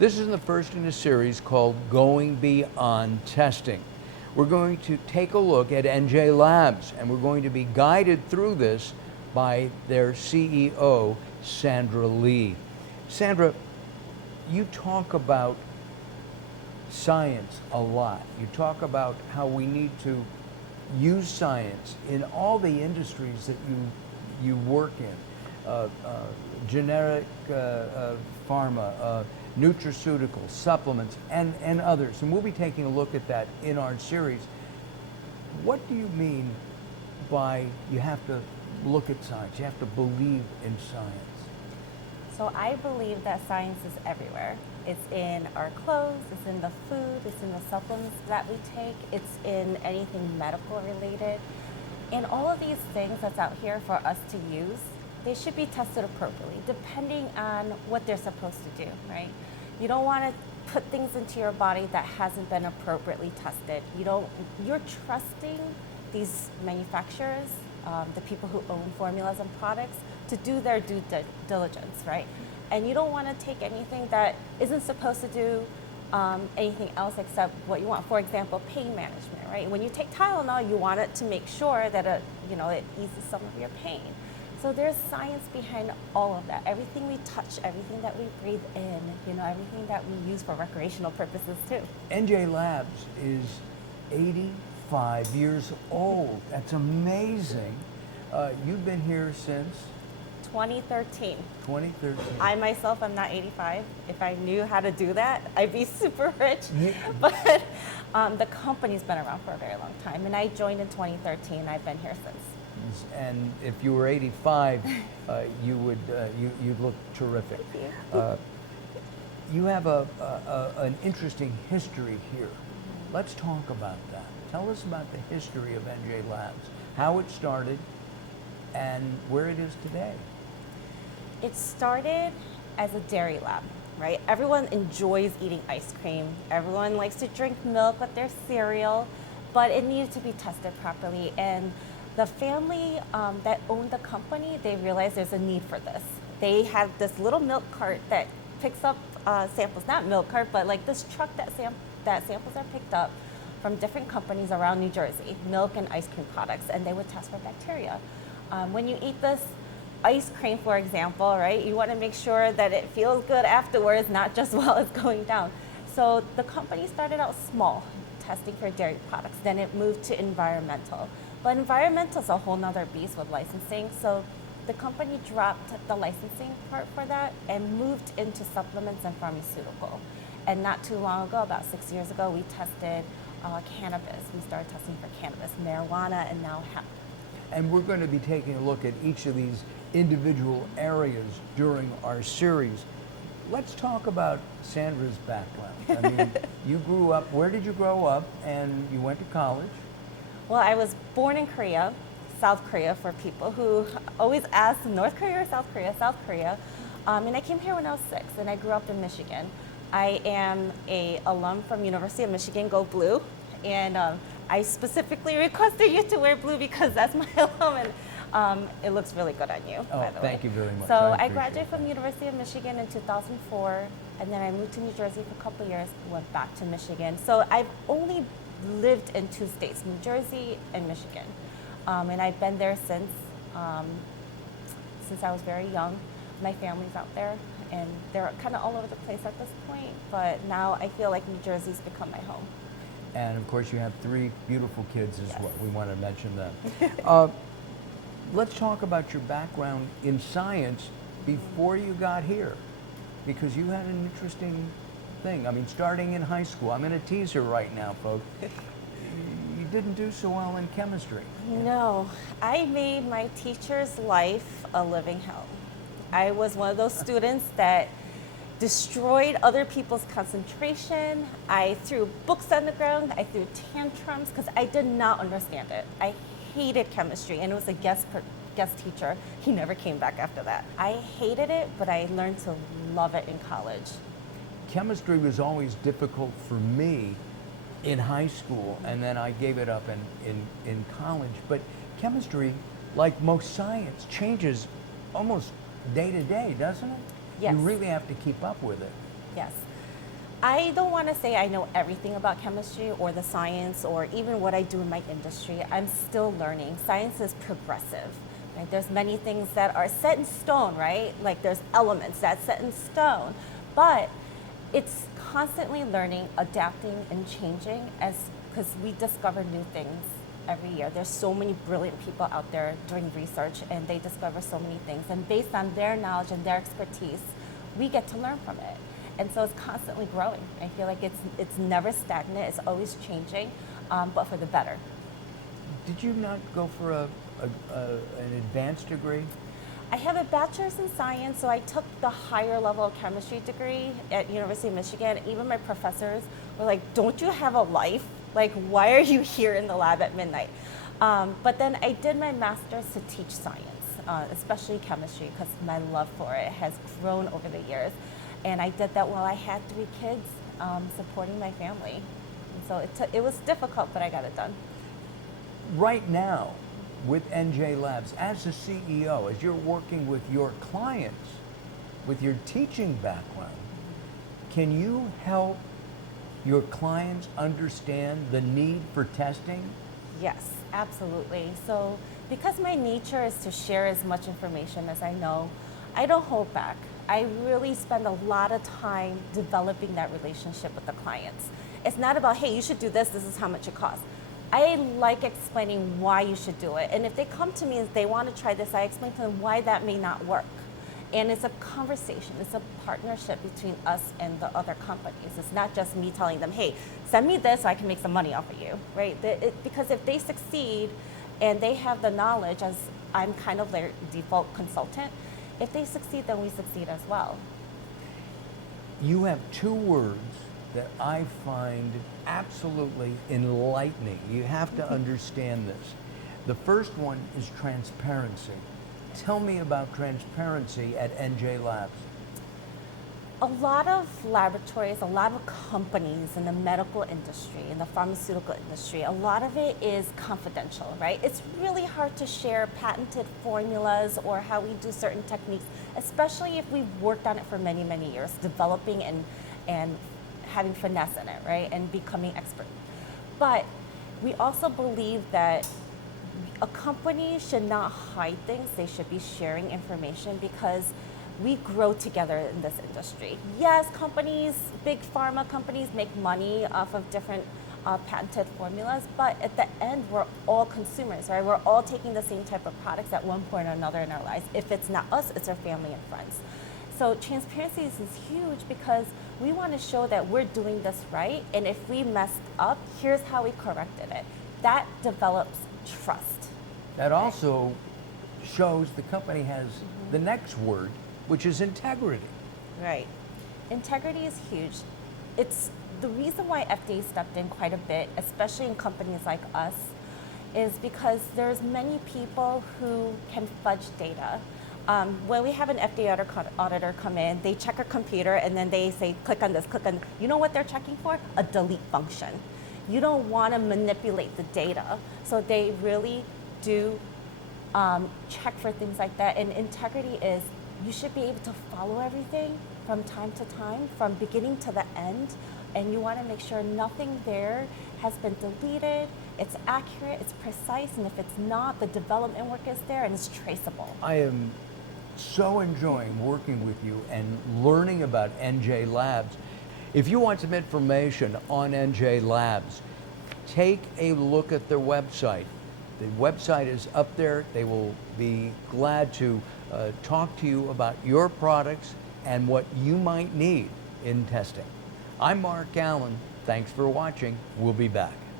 This is the first in a series called Going Beyond Testing. We're going to take a look at NJ Labs, and we're going to be guided through this by their CEO, Sandra Lee. Sandra, you talk about science a lot. You talk about how we need to use science in all the industries that you work in, generic pharma, nutraceuticals, supplements, and others. And we'll be taking a look at that in our series. What do you mean by you have to look at science, you have to believe in science? So I believe that science is everywhere. It's in our clothes, it's in the food, it's in the supplements that we take, it's in anything medical related. And all of these things that's out here for us to use, they should be tested appropriately, depending on what they're supposed to do, right? You don't want to put things into your body that hasn't been appropriately tested. You're trusting these manufacturers, the people who own formulas and products, to do their due diligence, right? And you don't want to take anything that isn't supposed to do anything else except what you want. For example, pain management, right? When you take Tylenol, you want it to make sure that it eases some of your pain. So there's science behind all of that. Everything we touch, everything that we breathe in, everything that we use for recreational purposes too. NJ Labs is 85 years old. That's amazing. You've been here since 2013. 2013. I myself am not 85. If I knew how to do that, I'd be super rich. But the company's been around for a very long time, and I joined in 2013. I've been here since. And if you were 85, you'd look terrific. Thank you. You have an interesting history here. Let's talk about that. Tell us about the history of NJ Labs, how it started, and where it is today. It started as a dairy lab, right? Everyone enjoys eating ice cream. Everyone likes to drink milk with their cereal, but it needed to be tested properly. And the family that owned the company, they realized there's a need for this. They had this little milk cart that picks up samples, not milk cart, but like this truck that samples are picked up from different companies around New Jersey, milk and ice cream products, and they would test for bacteria. When you eat this ice cream, for example, right, you want to make sure that it feels good afterwards, not just while it's going down. So the company started out small, testing for dairy products. Then it moved to environmental. But environmental is a whole nother beast with licensing. So the company dropped the licensing part for that and moved into supplements and pharmaceutical. And not too long ago, about 6 years ago, we tested cannabis. We started testing for cannabis, marijuana, and now hemp. And we're going to be taking a look at each of these individual areas during our series. Let's talk about Sandra's background. I mean, you grew up, where did you grow up, and you went to college? Well, I was born in Korea, South Korea, for people who always ask North Korea or South Korea, South Korea. And I came here when I was 6, and I grew up in Michigan. I am an alum from University of Michigan, go Blue. And I specifically requested you to wear blue because that's my alum, and it looks really good on you, by the way. Thank you very much. So I graduated from University of Michigan in 2004, and then I moved to New Jersey for a couple of years, went back to Michigan. So I've only lived in 2 states, New Jersey and Michigan. And I've been there since I was very young. My family's out there, and they're kind of all over the place at this point, but now I feel like New Jersey's become my home. And of course, you have 3 beautiful kids as well. We want to mention them. Let's talk about your background in science before you got here, because you had an interesting thing. I mean, starting in high school, I'm going to tease her right now, folks. You didn't do so well in chemistry. No, I made my teacher's life a living hell. I was one of those students that destroyed other people's concentration. I threw books on the ground. I threw tantrums because I did not understand it. I hated chemistry, and it was a guest teacher. He never came back after that. I hated it, but I learned to love it in college. Chemistry was always difficult for me in high school, and then I gave it up in college. But chemistry, like most science, changes almost day to day, doesn't it? Yes. You really have to keep up with it. Yes. I don't want to say I know everything about chemistry or the science or even what I do in my industry. I'm still learning. Science is progressive. Right? There's many things that are set in stone, right? Like there's elements that's set in stone, but it's constantly learning, adapting, and changing as because we discover new things every year. There's so many brilliant people out there doing research, and they discover so many things. And based on their knowledge and their expertise, we get to learn from it. And so it's constantly growing. I feel like it's never stagnant. It's always changing, but for the better. Did you not go for an advanced degree? I have a bachelor's in science, so I took the higher level of chemistry degree at University of Michigan. Even my professors were like, "Don't you have a life? Like, why are you here in the lab at midnight?" But then I did my master's to teach science, especially chemistry, because my love for it has grown over the years. And I did that while I had 3 kids, supporting my family. And so it was difficult, but I got it done. Right now, with NJ Labs, as a CEO, as you're working with your clients, with your teaching background, can you help your clients understand the need for testing? Yes, absolutely. So because my nature is to share as much information as I know, I don't hold back. I really spend a lot of time developing that relationship with the clients. It's not about, hey, you should do this is how much it costs. I like explaining why you should do it. And if they come to me and they want to try this, I explain to them why that may not work. And it's a conversation, it's a partnership between us and the other companies. It's not just me telling them, hey, send me this so I can make some money off of you, right? Because if they succeed and they have the knowledge, as I'm kind of their default consultant, if they succeed, then we succeed as well. You have 2 words that I find absolutely enlightening. You have to understand this. The first one is transparency. Tell me about transparency at NJ Labs. A lot of laboratories, a lot of companies in the medical industry, in the pharmaceutical industry, a lot of it is confidential, right? It's really hard to share patented formulas or how we do certain techniques, especially if we've worked on it for many, many years, developing and having finesse in it, right? And becoming expert. But we also believe that a company should not hide things. They should be sharing information because we grow together in this industry. Yes, companies, big pharma companies make money off of different patented formulas, but at the end, we're all consumers, right? We're all taking the same type of products at one point or another in our lives. If it's not us, it's our family and friends. So transparency is huge because we want to show that we're doing this right, and if we messed up, here's how we corrected it. That develops trust. That also shows the company has the next word, which is integrity. Right. Integrity is huge. It's the reason why FDA stepped in quite a bit, especially in companies like us, is because there's many people who can fudge data. When we have an FDA auditor come in, they check our computer and then they say, click on this, click on this. You know what they're checking for? A delete function. You don't want to manipulate the data. So they really do check for things like that. And integrity is, you should be able to follow everything from time to time, from beginning to the end. And you want to make sure nothing there has been deleted, it's accurate, it's precise, and if it's not, the development work is there and it's traceable. I am so enjoying working with you and learning about NJ Labs. If you want some information on NJ Labs, take a look at their website. The website is up there. They will be glad to talk to you about your products and what you might need in testing. I'm Mark Allen. Thanks for watching. We'll be back.